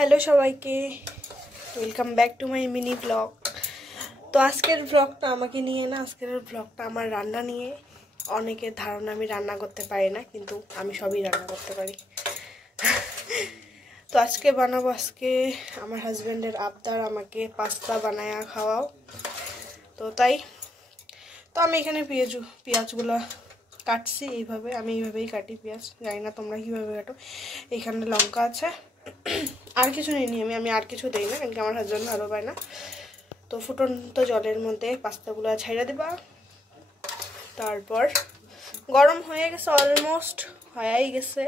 Hello সবাইকে, welcome back to my mini blog. তো আজকের ব্লগটা আমাকে নিয়ে না, আজকের ব্লগটা আমার রান্না নিয়ে। অনেকের ধারণা আমি রান্না করতে পারি না, কিন্তু আমি সবই রান্না করতে পারি। তো আজকে বানাবো, আজকে আমার হাজব্যান্ডের আবদার আমাকে পাস্তা বানায় খাওয়াও। তো তাই তো আমি এখানে পেঁয়াজগুলো কাটছি এইভাবে, আমি এইভাবেই কাটি পেঁয়াজ, জানি না তোমরা কীভাবে কাটো। এখানে লঙ্কা আছে, আর কিছু নিইনি আমি আর কিছু দিই না, কারণ কি আমার হাজব্যান্ড ভালো পায় না। তো ফুটন্ত জলের মধ্যে পাস্তাগুলো ছাইড়া দিবা। তারপর গরম হয়ে গেছে, অলমোস্ট হয়েই গেছে,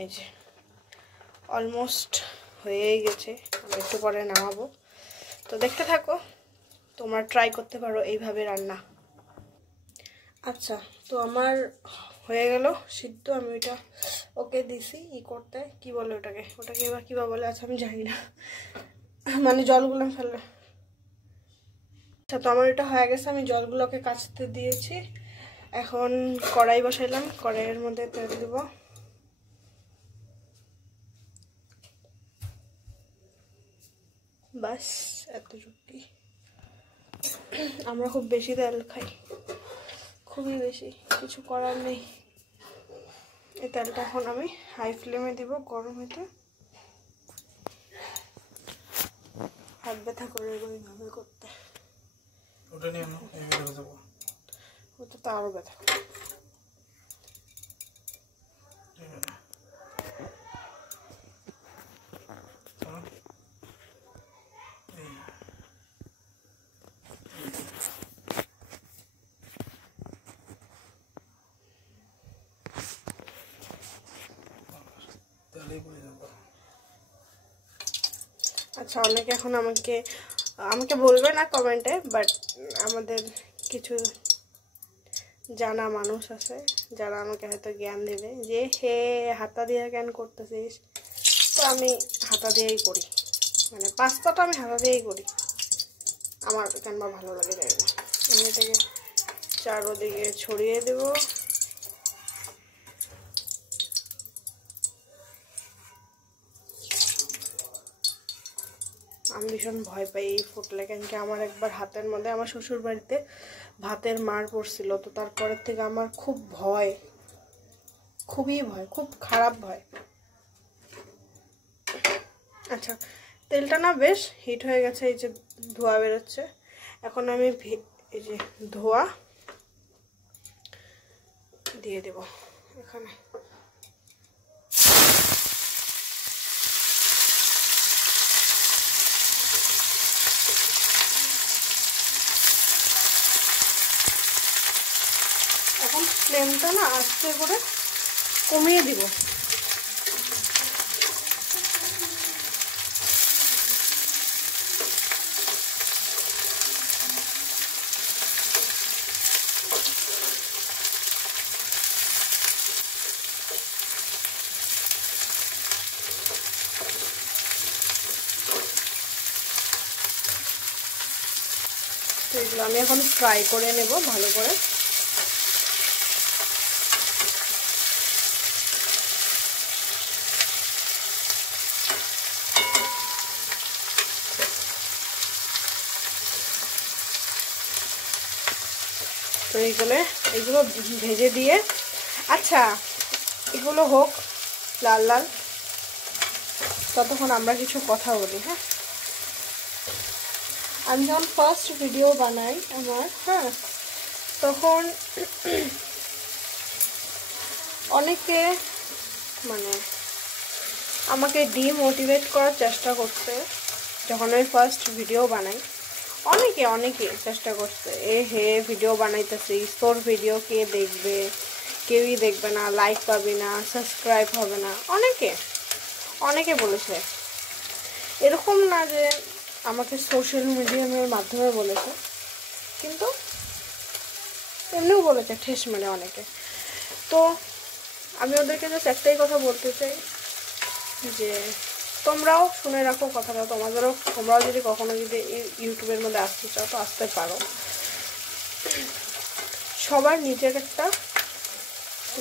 এই যে অলমোস্ট হয়েই গেছে। আমি একটু পরে নামাবো, তো দেখতে থাকো, তোমরা ট্রাই করতে পারো এইভাবে রান্না। আচ্ছা, তো আমার হয়ে গেল সিদ্ধ, আমি ওইটা ওকে দিছি করতে, কি বলে ওটাকে এবার কীভাবে বলে, আচ্ছা আমি জানি না, মানে জলগুলো ফেলে। আচ্ছা, তো আমার এটা হয়ে গেছে, আমি জলগুলোকে কাচতে দিয়েছি। এখন কড়াই বসাইলাম, কড়াইয়ের মধ্যে তেল দিব। বাস এতটুকুই, আমরা খুব বেশি তেল খাই, খুবই বেশি, কিছু করার নেই। এই তেলটা এখন আমি হাই ফ্লেমে দিব, গরম হইতে। হাত ব্যথা করে এইভাবে করতে, ওটা নিয়ে ওটা তো আরো ব্যথা। আচ্ছা, অনেকে এখন আমাকে বলবে না কমেন্টে, বাট আমাদের কিছু জানা মানুষ আছে যারা আমাকে হয়তো জ্ঞান দেবে যে হে হাতা দিয়ে কেন করতেছিস। তো আমি হাতা দিয়েই করি, মানে পাস্তাটা আমি হাতা দিয়েই করি, আমার কেন বা ভালো লাগে যায় না। আমি এটাকে চারোদিকে ছড়িয়ে দেবো। আমি ভীষণ ভয় পাই এই ফুটলে, কেন কি আমার একবার হাতের মধ্যে আমার শ্বশুর বাড়িতে ভাতের মার পড়ছিল, তো তারপরের থেকে আমার খুব ভয়, খুবই ভয়, খুব খারাপ ভয়। আচ্ছা, তেলটা না বেশ হিট হয়ে গেছে, এই যে ধোয়া বেরোচ্ছে। এখন আমি এই যে ধোয়া দিয়ে দেব এখানে। এখন ফ্লেমটা না আস্তে করে কমিয়ে দিব। তো এগুলো আমি এখন ফ্রাই করে নেব ভালো করে। তো এগুলো ভেজে দিয়ে, আচ্ছা এগুলো হোক লাল লাল, ততক্ষণ আমরা কিছু কথা বলি। হ্যাঁ, আমি যখন ফার্স্ট ভিডিও বানাই আমার, হ্যাঁ, তখন অনেকে মানে আমাকে ডিমোটিভেট করার চেষ্টা করছে। যখন আমি ফার্স্ট ভিডিও বানাই, অনেকে চেষ্টা করছে, হে ভিডিও বানাইতেছিস, তোর ভিডিও কে দেখবে, কেউই দেখবে না, লাইক পাবি না, সাবস্ক্রাইব হবে না, অনেকে বলেছে। এরকম না যে আমাকে সোশ্যাল মিডিয়ার মাধ্যমে বলেছে, কিন্তু এমনিও বলেছে ঠেস মেরে অনেকে। তো আমি ওদেরকে জাস্ট একটাই কথা বলতে চাই যে তোমরাও শুনে রাখো কথাটা, তোমরাও যদি কখনো যদি ইউটিউবের মধ্যে আসতে চাও তো আসতে পারো। সবার নিজের একটা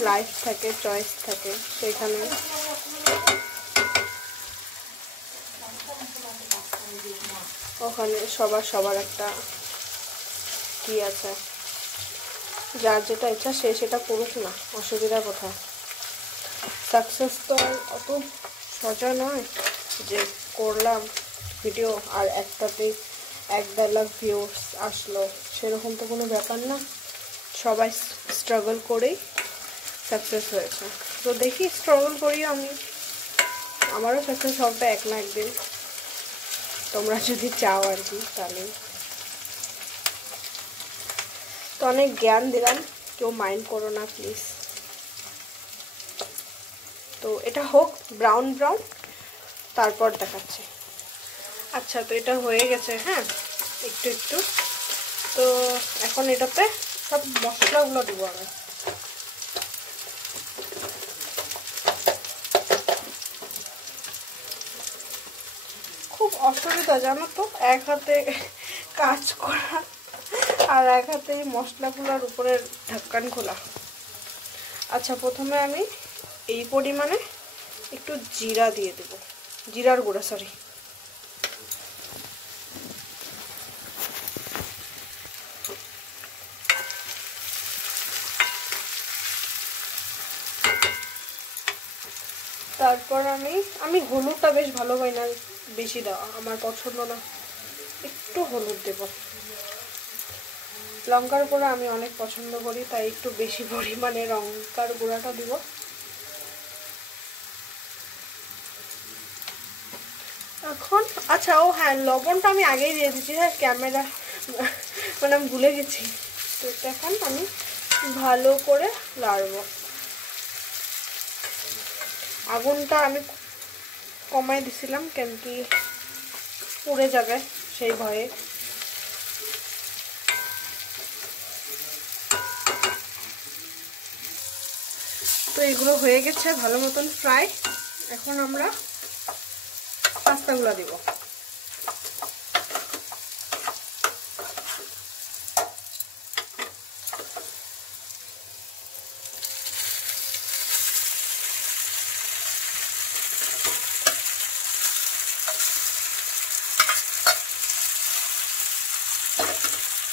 লাইফ থাকে, চয়েস থাকে, সেখানে ওখানে সবার একটা কি আছে, যার যেটা ইচ্ছা সে সেটা করুক না, অসুবিধা কোথায়। সাকসেস তো আর অত সোজা নয় যে করলাম ভিডিও আর একটাতেই 1-1.5 লাখ ভিউস আসলো, সেরকম তো কোনো ব্যাপার না। সবাই স্ট্রাগল করেই সাকসেস হয়েছে। তো দেখি স্ট্রাগল করি আমি, আমারও সাকসেস হবে এক না একদিন, তোমরা যদি চাও আর কি। তাহলে তো অনেক জ্ঞান দিলাম, কেউ মাইন্ড করো না প্লিজ। তো এটা হোক ব্রাউন ব্রাউন, তারপর দেখাচ্ছি। আচ্ছা, তো এটা হয়ে গেছে, হ্যাঁ একটু একটু। তো এখন এটাতে সব মশলাগুলো দেবো আমি। খুব অসুবিধা জানো তো, এক হাতে কাজ করা আর এক হাতে মশলাগুলোর উপরে ঢাকন খোলা। আচ্ছা, প্রথমে আমি এই পরিমাণে একটু জিরা দিয়ে দেব, জিরার গুঁড়া, সরি। তারপর আমি হলুদটা বেশ ভালো পাই না বেশি দেওয়া, আমার পছন্দ না, একটু হলুদ দেব। লঙ্কার গুঁড়া আমি অনেক পছন্দ করি, তাই একটু বেশি পরিমাণে লঙ্কার গুঁড়াটা দিব। এখন আচ্ছা, ও হ্যাঁ, লবণটা আমি আগেই দিয়ে দিচ্ছি, হ্যাঁ ক্যামেরা মানে আমি ভুলে গেছি। তো এখন আমি ভালো করে নাড়বো। আগুনটা আমি কমাই দিছিলাম কেন কি পুড়ে যাবে সেই ভয়ে। তো এগুলো হয়ে গেছে ভালো মতন ফ্রাই। এখন আমরা পাস্তাগুলো দিব।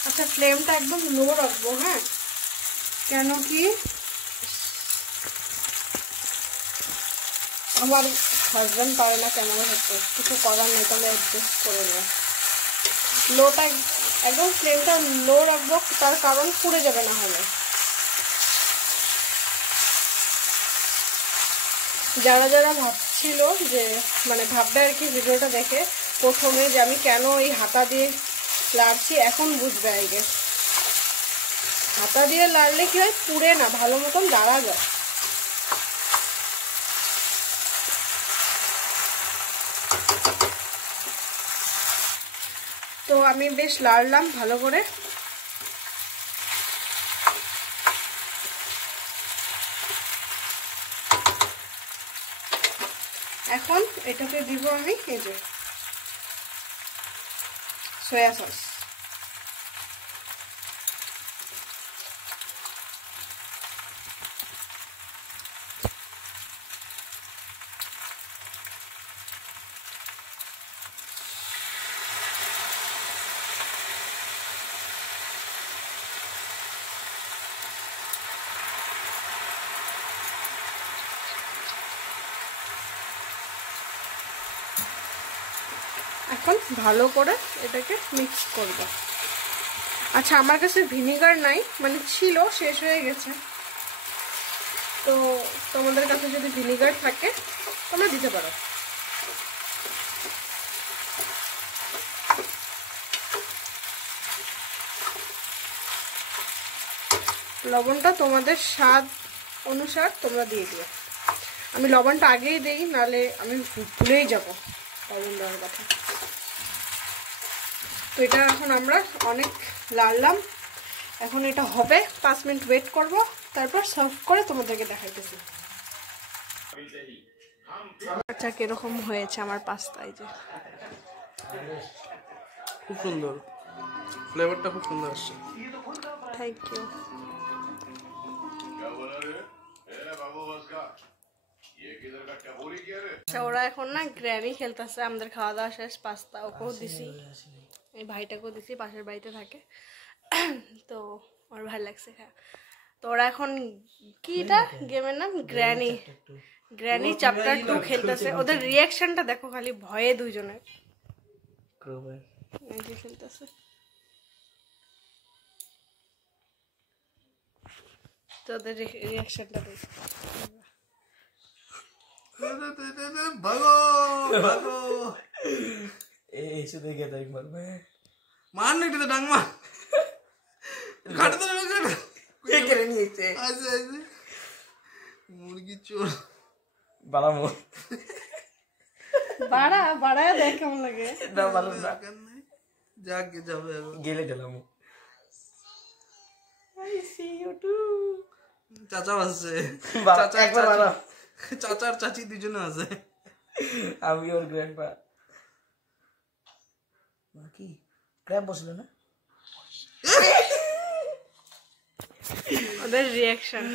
আচ্ছা, ফ্লেমটা একদম লো রাখবো, হ্যাঁ, কেন কি আমার হাজব্যান্ড পারে না ক্যামেরা করতে, কিছু করার নেই, তাহলে অ্যাডজাস্ট করে নেব। লোটা একদম ফ্লেমটা লো রাখবো, তার কারণ পুড়ে যাবে না হলে। যারা যারা ভাবছিল যে মানে ভাববে আর কি ভিডিওটা দেখে প্রথমে যে আমি কেন এই হাতা দিয়ে লাড়ছি, এখন বুঝবে আগে। হাতা দিয়ে লাড়লে কি হয়, পুড়ে না, ভালো মতন দাঁড়া যায়। তো আমি বেশ লাড়লাম ভালো করে। এখন এটাকে দিব আমি এই যে সয়া সস। এখন ভালো করে এটাকে মিক্স করব। আচ্ছা, আমার কাছে ভিনেগার নাই, মানে ছিল শেষ হয়ে গেছে। তো তোমাদের কাছে যদি ভিনেগার থাকে তোমরা দিতে পারো। লবণটা তোমাদের স্বাদ অনুসার তোমরা দিয়ে দিও। আমি লবণটা আগেই দিই, নাহলে আমি ভুলেই যাব লবণ দেওয়ার কথা। তো এটা এখন আমরা অনেক লাড়লাম, এখন এটা হবে 5 মিনিট ওয়েট করব, তারপর সার্ভ করে তোমাদেরকে দেখাইতেছি। আচ্ছা, কিরকম হয়েছে আমার পাস্তা? এই যে খুব সুন্দর, ফ্লেভারটা খুব সুন্দর আসছে। Thank you. আচ্ছা, ওরা এখন না গ্র্যানি খেলতেছে, আমাদের খাওয়া দাওয়া শেষ, পাস্তা ওকেও দিছি। এই ভাইটাকেও দিছি, পাশের বাড়িতে থাকে। তো আমার ভালো লাগছে খায়। তো ওরা এখন কিটা গেমের নাম গ্র্যানি চ্যাপ্টার 2 খেলতেছে। ওদের রিয়াকশনটা দেখো খালি, ভয়ে দুজনের খেলতেছে। তো ওদের রিয়াকশনটা দেখো। ভাগো ভাগো এসে দেখে দেখ মারবে মার না এটা ডাং মার ঘাটে তো কে কেড়ে নিয়েছে আইছে মুরগি চোর বালামো বাড়া দেখ কেমন লাগে। না ভালো না যাক যাবে গেলে দিলাম আই সি ইউ টু। চাচা আছে, একবার মারা চাচার চাচি দুজনে আছে। আমি ওর গ্র্যান্ডপা কি ক্র্যাব বসলো না ওদের রিয়াকশন